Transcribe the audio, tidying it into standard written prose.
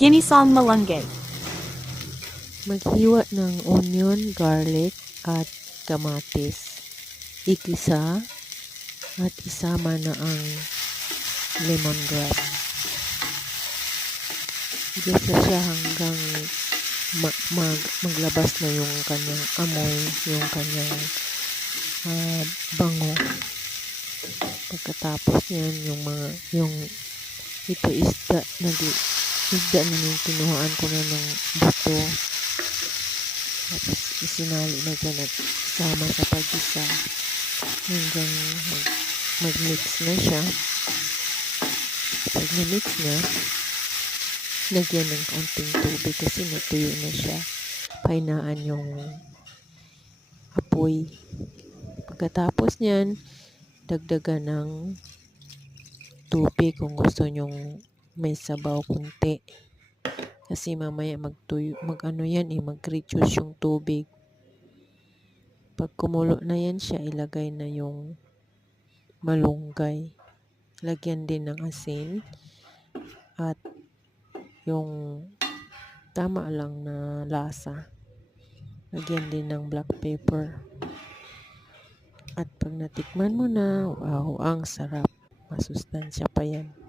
Ginisang malunggay. Maghiwa ng onion, garlic, at kamatis. Igisa at isama na ang lemongrass. Igisa siya hanggang maglabas na yung kanyang amoy, yung kanyang bango. Pagkatapos yan, yung ito isda na kinuhaan ko na ng buto. Tapos isinali na dyan at sama sa pag-isa hanggang mag-mix na siya. Pag na-mix na, lagyan ng kaunting tubig kasi natuyo na siya. Pahinaan yung apoy. Pagkatapos niyan, dagdagan ng tubig kung gusto nyong may sabaw kunti. Kasi mamaya mag-reduce yung tubig. Pag kumulo na yan siya, ilagay na yung malunggay. Lagyan din ng asin at yung tama lang na lasa. Lagyan din ng black pepper. At pag natikman mo na, wow, ang sarap. Masustansya pa yan.